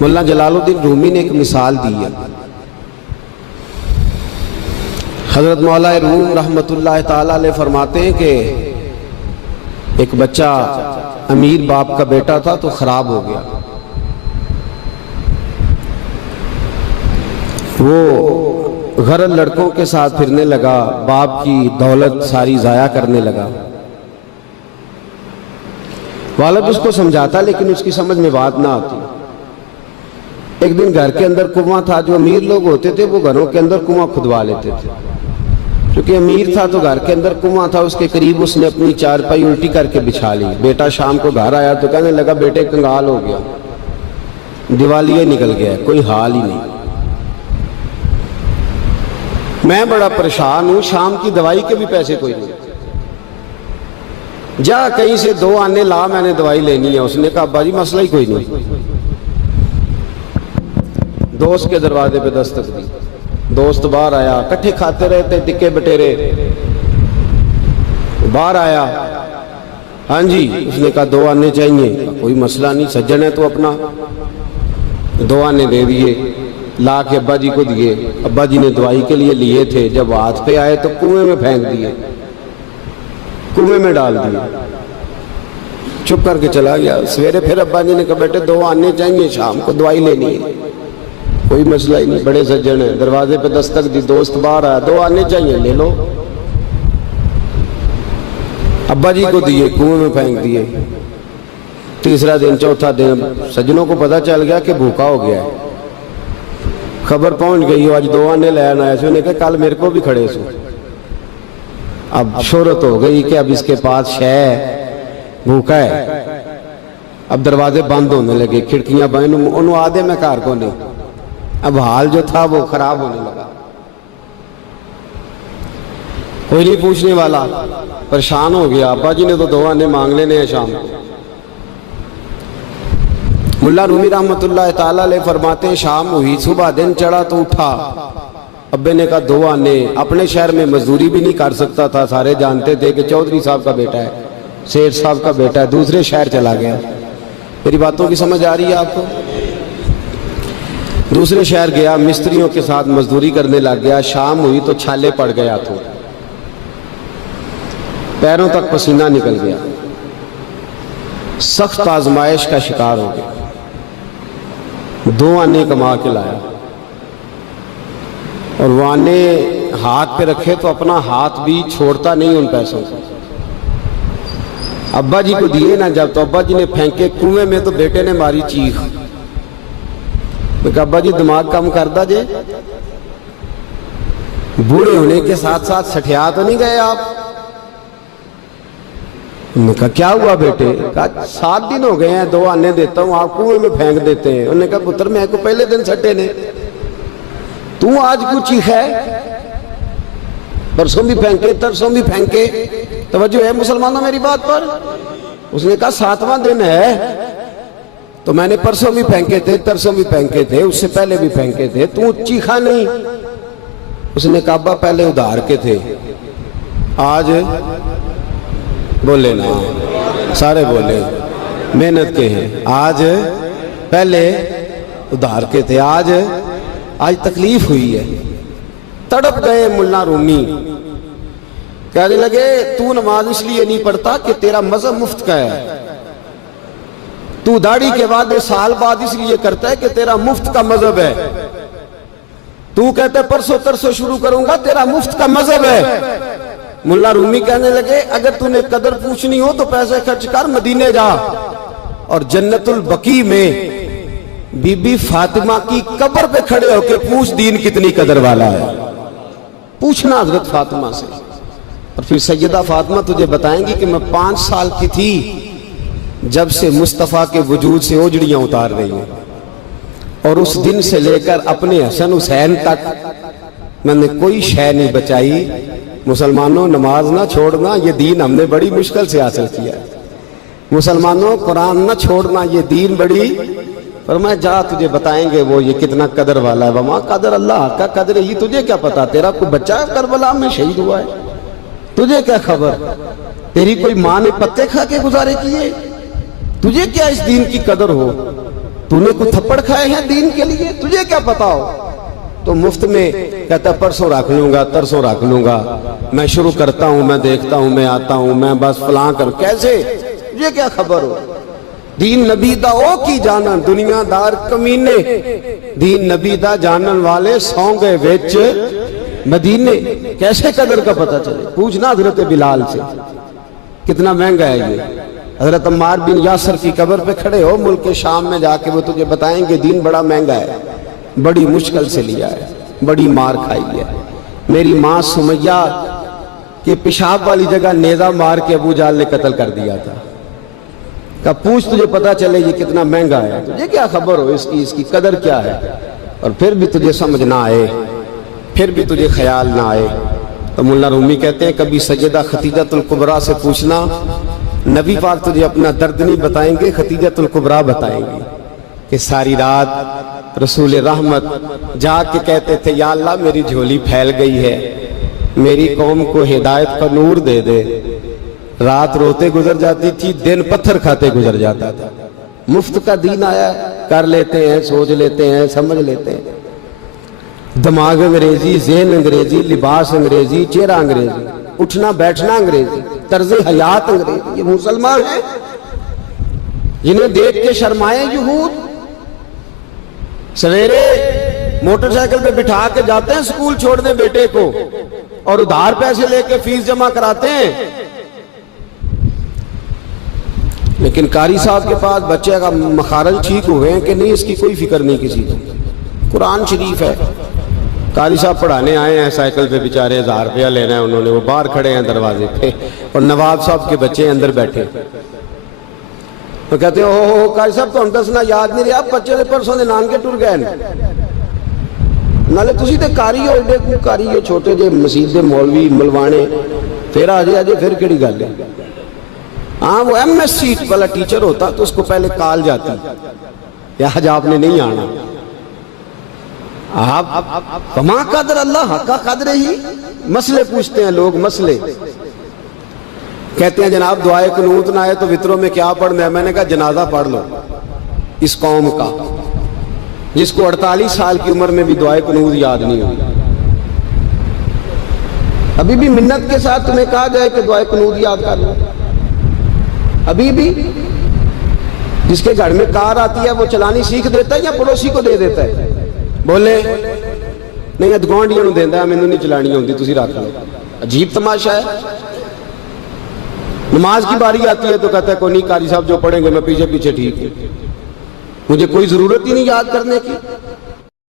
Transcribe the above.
مولانا جلال الدین رومی نے ایک مثال دی ہے. حضرت مولا روم رحمت اللہ تعالی علیہ فرماتے ہیں کہ ایک بچہ امیر باپ کا بیٹا تھا تو خراب ہو گیا. وہ غرض لڑکوں کے ساتھ پھرنے لگا، باپ کی دولت ساری ضائع کرنے لگا. والد اس کو سمجھاتا لیکن اس کی سمجھ میں بات نہ آتی. ایک دن گھر کے اندر کنواں تھا. جو امیر لوگ ہوتے تھے وہ گھروں کے اندر کنواں کھدوا لیتے تھے. کیونکہ امیر تھا تو گھر کے اندر کنواں تھا، اس کے قریب اس نے اپنی چارپائی الٹی کر کے بچھا لی. بیٹا شام کو گھر آیا تو کہنے لگا بیٹے کنگال ہو گیا، دیوالیہ نکل گیا، کوئی حال ہی نہیں، میں بڑا پریشان ہوں، شام کی دوائی کے بھی پیسے کوئی نہیں، جا کہیں سے 2 آنے لا، میں نے دوائی لینی ہے. اس نے کہا ابا جی مسئلہ ہی کوئی نہیں. دوست کے دروازے پہ دستک دی. دوست باہر آیا، کٹھے کھاتے رہتے ٹکے بٹیرے. باہر آیا، ہاں جی. اس نے کہا 2 آنے چاہیے. کوئی مسئلہ نہیں، سجن ہے تو اپنا. 2 آنے دے دیے، لا کے ابا جی کو دیے. ابا جی نے دوائی کے لیے لیے تھے، جب ہاتھ پہ آئے تو کنویں میں پھینک دیے، کنویں میں ڈال دیے. چپ کر کے چلا گیا. سویرے پھر ابا جی نے کہا بیٹے 2 آنے چاہیے، شام کو دوائی لینی ہے. کوئی مسئلہ ہی نہیں، بڑے سجن ہیں. دروازے پہ دستک دی، دوست باہر آیا، 2 آنے چاہیے، لے لو. ابا جی کو دیے، کنویں میں پھینک دیے. تیسرا دن، چوتھا دن، سجنوں کو پتہ چل گیا کہ بھوکا ہو گیا ہے. خبر پہنچ گئی، آج 2 آنے لین آئے سو. نے کہا کل میرے کو بھی کھڑے سو. اب شہرت ہو گئی کہ اب اس کے پاس شے بھوکا ہے. اب دروازے بند ہونے لگے، کھڑکیاں بند. انہوں آدھے میں کار کو نہیں. اب حال جو تھا وہ خراب ہونے لگا. کوئی نہیں پوچھنے والا، پریشان ہو گیا. ابا جی نے تو 2 آنے مانگ لینے ہیں شام کو. ملا رومی رحمت اللہ تعالیٰ علیہ فرماتے ہیں شام ہوئی، صبح دن چڑھا تو اٹھا. ابے نے کہا 2 آنے. اپنے شہر میں مزدوری بھی نہیں کر سکتا تھا، سارے جانتے تھے کہ چودھری صاحب کا بیٹا ہے، سیٹھ صاحب کا بیٹا ہے. دوسرے شہر چلا گیا. میری باتوں کی سمجھ آ رہی ہے آپ کو؟ دوسرے شہر گیا، مستریوں کے ساتھ مزدوری کرنے لگ گیا. شام ہوئی تو چھالے پڑ گیا، تو پیروں تک پسینہ نکل گیا. سخت آزمائش کا شکار ہو گیا. 2 آنے کما کے لایا اور وہ آنے ہاتھ پہ رکھے تو اپنا ہاتھ بھی چھوڑتا نہیں ان پیسوں کو. ابا جی کو دیے نا جب، تو ابا جی نے پھینکے کنویں میں تو بیٹے نے ماری چیخ. میں کہا ابا جی دماغ کم کر دا جے، بوڑھے ہونے کے ساتھ ساتھ سٹھیا تو نہیں گئے آپ؟ انہوں نے کہا کیا ہوا بیٹے؟ کہا 7 دن ہو گئے ہیں، 2 آنے دیتا ہوں آپ کنویں میں پھینک دیتے ہیں. انہوں نے کہا پتر میں کو پہلے دن سٹے نے، تو آج کیوں چیخ ہے؟ پرسوں بھی پھینکے، ترسوں بھی پھینکے. توجہ ہے مسلمانوں میری بات پر؟ اس نے کہا 7واں دن ہے تو میں نے پرسوں بھی پھینکے تھے، ترسوں بھی پھینکے تھے، اس سے پہلے بھی پھینکے تھے، تو چیخا نہیں. اس نے کہا ابا پہلے ادھار کے تھے، آج بولے نا، سارے بولے محنت کے ہیں. آج پہلے ادھار کے تھے، آج تکلیف ہوئی ہے. تڑپ گئے ملا رومی. کہنے لگے تو نماز اس لیے نہیں پڑھتا کہ تیرا مذہب مفت کا ہے. تو داڑھی کے بعد 1 سال بعد اس لیے کرتا ہے کہ تیرا مفت کا مذہب ہے. تو کہتا ہے پرسوں ترسوں شروع کروں گا، تیرا مفت کا مذہب ہے. ملا رومی کہنے لگے اگر تو نے قدر پوچھنی ہو تو پیسے خرچ کر، مدینے جا اور جنت البقیع میں بی بی فاطمہ کی قبر پہ کھڑے ہو کے پوچھ دین کتنی قدر والا ہے. پوچھنا حضرت فاطمہ سے. اور پھر سیدہ فاطمہ تجھے بتائیں گی کہ میں 5 سال کی تھی جب سے مصطفیٰ کے وجود سے اوجڑیاں اتار رہی ہیں، اور اس دن سے لے کر اپنے حسن حسین تک میں نے کوئی شے نہیں بچائی. مسلمانوں نماز نہ چھوڑنا، یہ دین ہم نے بڑی مشکل سے حاصل کیا ہے. مسلمانوں قرآن نہ چھوڑنا، یہ دین بڑی. فرمایا جا تجھے بتائیں گے وہ یہ کتنا قدر والا ہے. وما قدر اللہ کا قدر ہی، تجھے کیا پتا؟ تیرا کوئی بچہ کربلا میں شہید ہوا ہے، تجھے کیا خبر؟ تیری کوئی ماں نے پتے کھا کے گزارے کیے؟ تجھے کیا اس دین کی قدر ہو؟ تو نے کوئی تھپڑ کھائے ہیں دین کے لیے؟ تجھے کیا پتا ہو؟ تو مفت میں کہتا پرسوں رکھ لوں گا، ترسوں رکھ لوں گا، میں شروع کرتا ہوں، میں دیکھتا ہوں، میں آتا ہوں، میں بس فلاں کر. کیسے؟ تجھے کیا خبر ہو؟ دین نبی دا او کی جانن دنیا دار کمینے، دین نبی دا جانن والے سو گئے وچ مدینے. کیسے قدر کا پتہ چلے؟ پوچھنا حضرت بلال سے کتنا مہنگا ہے یہ. حضرت عمار بن یاسر کی قبر پہ کھڑے ہو ملک شام میں جا کے، وہ تجھے بتائیں گے دین بڑا مہنگا ہے، بڑی مشکل سے لیا ہے، بڑی مار کھائی ہے. میری ماں سمیہ کے پیشاب والی جگہ نیزہ مار کے ابو جہل نے قتل کر دیا تھا. کہ پوچھ تجھے پتا چلے یہ کتنا مہنگا ہے. تجھے کیا خبر ہو اس کی قدر کیا ہے؟ اور پھر بھی تجھے سمجھ نہ آئے، پھر بھی تجھے خیال نہ آئے. تو مولانا رومی کہتے ہیں کبھی سیدہ ختیجۃ الکبریٰ سے پوچھنا، نبی پاک تجھے اپنا درد نہیں بتائیں گے، ختیجۃ الکبریٰ بتائیں گے کہ ساری رات رسول رحمت جا کے کہتے تھے یا اللہ میری جھولی پھیل گئی ہے، میری قوم کو ہدایت کا نور دے دے. رات روتے گزر جاتی تھی، دن پتھر کھاتے گزر جاتا تھا. مفت کا دین آیا، کر لیتے ہیں، سوچ لیتے ہیں، سمجھ لیتے ہیں. دماغ انگریزی، ذہن انگریزی، لباس انگریزی، چہرہ انگریزی، اٹھنا بیٹھنا انگریزی، طرز حیات انگریزی. یہ مسلمان ہیں جنہیں دیکھ کے شرمائے یہود. سویرے موٹر سائیکل پہ بٹھا کے جاتے ہیں سکول چھوڑنے بیٹے کو، اور ادھار پیسے لے کے فیس جمع کراتے ہیں. لیکن قاری صاحب کے پاس بچے کا مخارج ٹھیک ہوئے ہیں کہ نہیں، اس کی کوئی فکر نہیں کسی کو. قرآن شریف ہے، قاری صاحب پڑھانے آئے ہیں سائیکل پہ، بیچارے 1000 روپیہ لینا ہے انہوں نے، وہ باہر کھڑے ہیں دروازے پہ، اور نواب صاحب کے بچے اندر بیٹھے. وہ کہتے ہیں اوہ قاری صاحب تو ہم دسنا یاد نہیں رہا، بچے دے پرسوں دے نان کے ٹر گئے نالے تسی تے قاری ہو، ایڈے کو قاری ہو، چھوٹے جے مسجد دے مولوی ملوانے، پھر آجے پھر کیڑی گل ہے. ہاں وہ ایم ایس سیٹ والا ٹیچر ہوتا تو اس کو پہلے کال جاتی یا آج آپ نے نہیں آنا. آپ کما قدر اللہ حقا قدر ہی. مسئلے پوچھتے ہیں لوگ، مسئلے کہتے ہیں جناب دعائے قنوت نہ آئے تو وطروں میں کیا پڑھنا ہے؟ میں نے کہا جنازہ پڑھ لو اس قوم کا جس کو 48 سال کی عمر میں بھی دعائے قنوت یاد نہیں ہوئی. ابھی بھی منت کے ساتھ تمہیں کہا جائے کہ دعائے قنوت یاد کر لو. ابھی بھی جس کے گھر میں کار آتی ہے وہ چلانی سیکھ دیتا ہے یا پڑوسی کو دے دیتا ہے؟ بولے نہیں ادگوانڈیاں نوں دیندا ہے، مینوں نہیں چلانی ہوندی، تسی رکھ لو. عجیب تماشا ہے. نماز کی باری آتی ہے تو کہتا ہے کوئی نہیں قاری صاحب جو پڑھیں گے میں پیچھے پیچھے ٹھیک ہوں، مجھے کوئی ضرورت ہی نہیں یاد کرنے کی.